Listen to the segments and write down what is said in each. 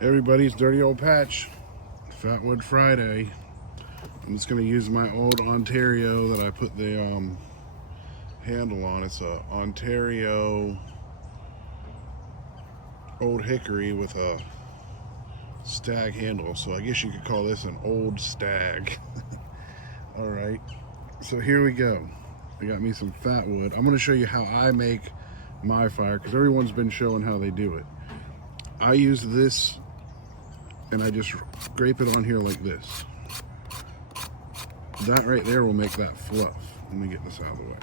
Everybody's dirty old patch. Fatwood Friday. I'm just going to use my old Ontario that I put the handle on. It's a Ontario old hickory with a stag handle. So I guess you could call this an old stag. All right. So here we go. I got me some Fatwood. I'm going to show you how I make my fire because everyone's been showing how they do it. I use this and I just scrape it on here like this. That right there will make that fluff. Let me get this out of the way.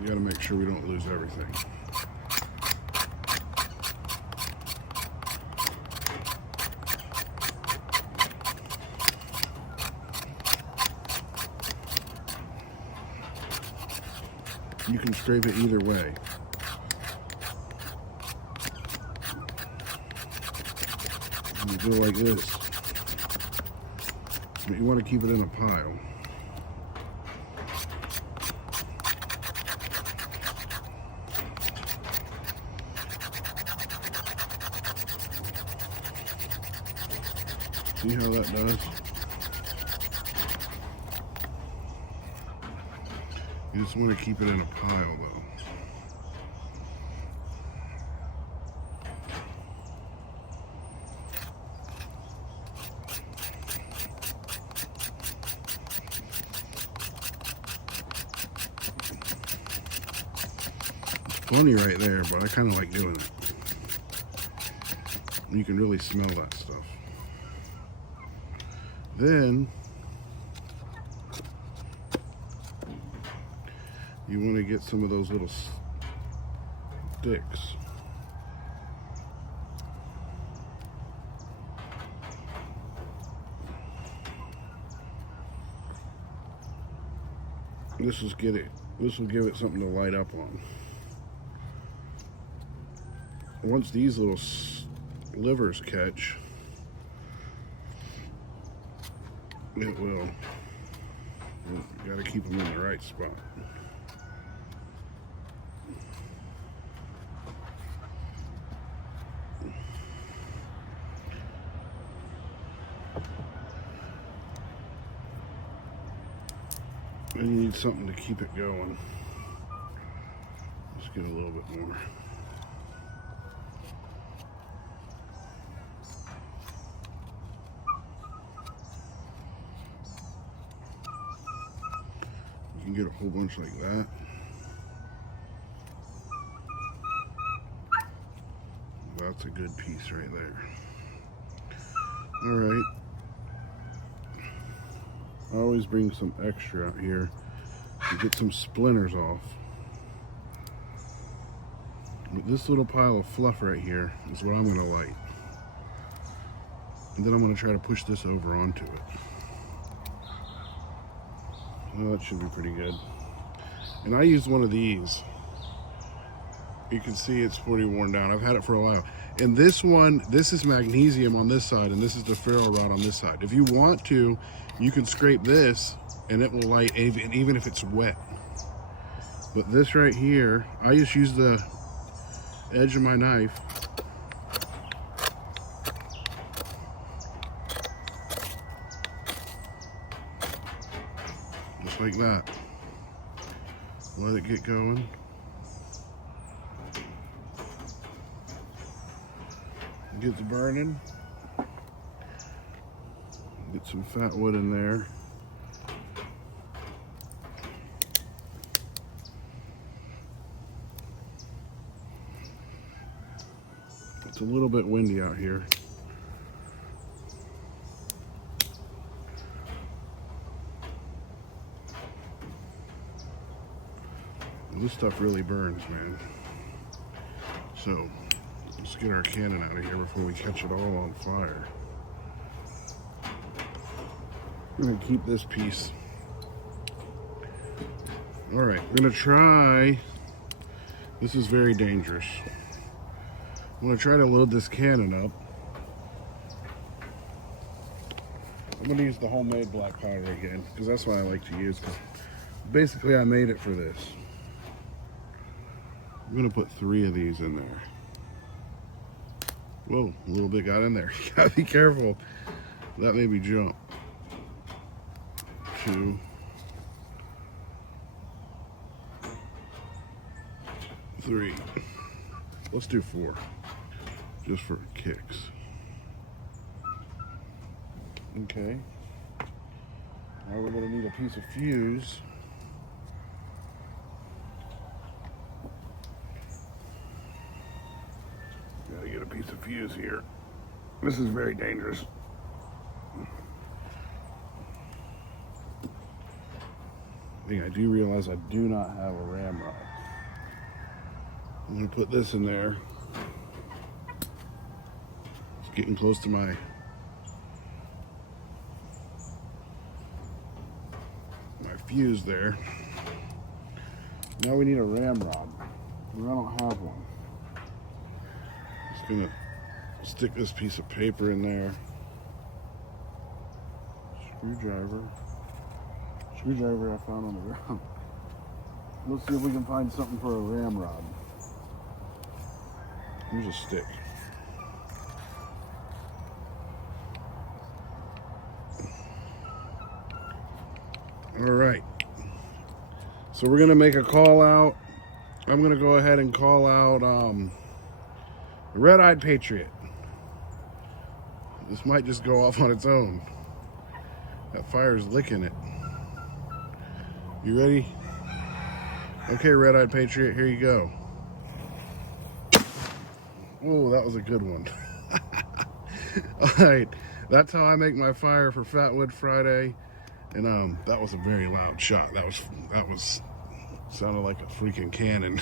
You gotta make sure we don't lose everything. You can scrape it either way. You go like this. But you want to keep it in a pile. See how that does? You just want to keep it in a pile though. Plenty right there, but I kind of like doing it. You can really smell that stuff. Then you want to get some of those little sticks. This will give it something to light up on. Once these little slivers catch, it will. You gotta keep them in the right spot. And you need something to keep it going. Let's get a little bit more. You can get a whole bunch like that. That's a good piece right there. All right. I always bring some extra out here to get some splinters off. But this little pile of fluff right here is what I'm going to light. And then I'm going to try to push this over onto it. Well, that should be pretty good. And I used one of these. You can see it's pretty worn down. I've had it for a while. And this one, this is magnesium on this side, and this is the ferro rod on this side. If you want to, you can scrape this, and it will light even if it's wet. But this right here, I just use the edge of my knife. Just like that. Let it get going. Get the burning. Get some Fatwood in there. It's a little bit windy out here. This stuff really burns, man. So let's get our cannon out of here before we catch it all on fire. I'm gonna keep this piece. All right, we're gonna try. This is very dangerous. I'm gonna try to load this cannon up. I'm gonna use the homemade black powder again because that's what I like to use. Basically, I made it for this. I'm gonna put 3 of these in there. Whoa, a little bit got in there. You gotta be careful. That made me jump. 2, 3. Let's do 4, just for kicks. Okay. Now we're gonna need a piece of fuse. Gotta get a piece of fuse here. This is very dangerous. I do realize I do not have a ramrod. I'm gonna put this in there. It's getting close to my fuse there. Now we need a ramrod. I don't have one. Just gonna stick this piece of paper in there. Screwdriver I found on the ground. Let's see if we can find something for a ramrod. Here's a stick. All right. So we're gonna make a call out. I'm gonna go ahead and call out the Red-Eyed Patriot. This might just go off on its own. That fire's licking it. You ready? Okay, Red-Eyed Patriot, here you go. Oh, that was a good one. All right, that's how I make my fire for Fatwood Friday. And that was a very loud shot. That was sounded like a freaking cannon.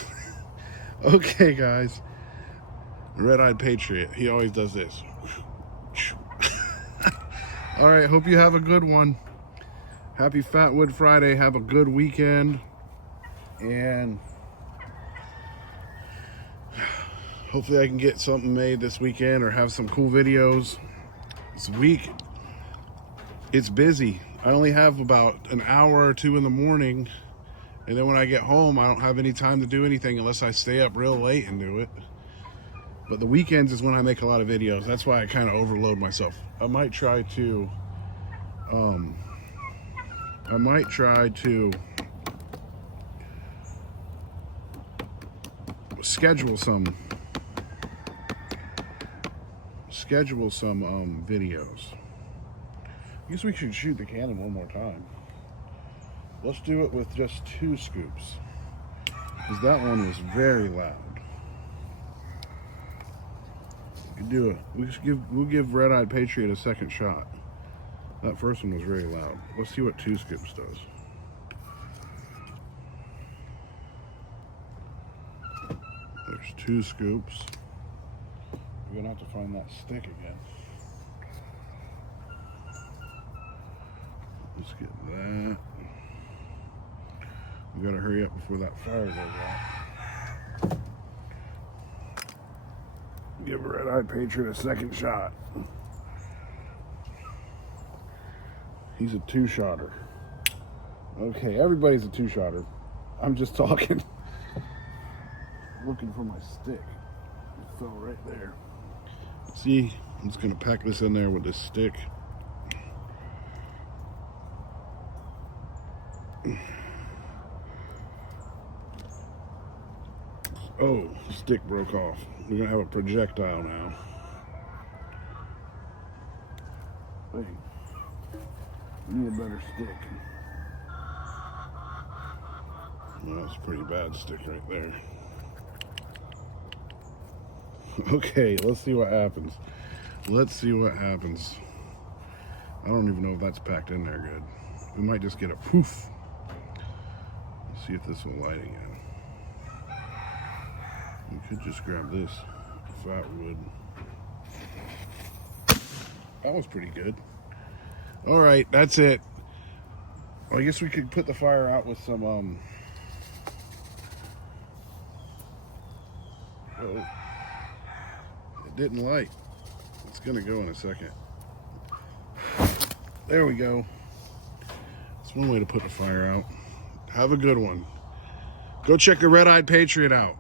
Okay, guys. Red-Eyed Patriot, he always does this. All right, hope you have a good one. Happy Fatwood Friday. Have a good weekend. And hopefully I can get something made this weekend or have some cool videos. This week, it's busy. I only have about an hour or 2 in the morning. And then when I get home, I don't have any time to do anything unless I stay up real late and do it. But the weekends is when I make a lot of videos. That's why I kind of overload myself. I might try to schedule some videos. I guess we should shoot the cannon one more time. Let's do it with just 2 scoops, because that one was very loud. We can do it. We'll give Red-Eyed Patriot a second shot. That first one was very loud. Let's see what 2 scoops does. There's 2 scoops. We're gonna have to find that stick again. Let's get that. We gotta hurry up before that fire goes out. Give Red-Eyed Patriot a second shot. He's a 2-shotter. Okay, everybody's a 2-shotter. I'm just talking. Looking for my stick. It fell right there. See, I'm just gonna pack this in there with this stick. Oh, stick broke off. We're gonna have a projectile now. Hey, we need a better stick. Well, that's a pretty bad stick right there. Okay, let's see what happens. Let's see what happens. I don't even know if that's packed in there good. We might just get a poof. Let's see if this will light again. We could just grab this fat wood. That was pretty good. All right, that's it. Well, I guess we could put the fire out with some oh, it didn't light. It's gonna go in a second. There we go. That's one way to put the fire out. Have a good one. Go check the Red-Eyed Patriot out.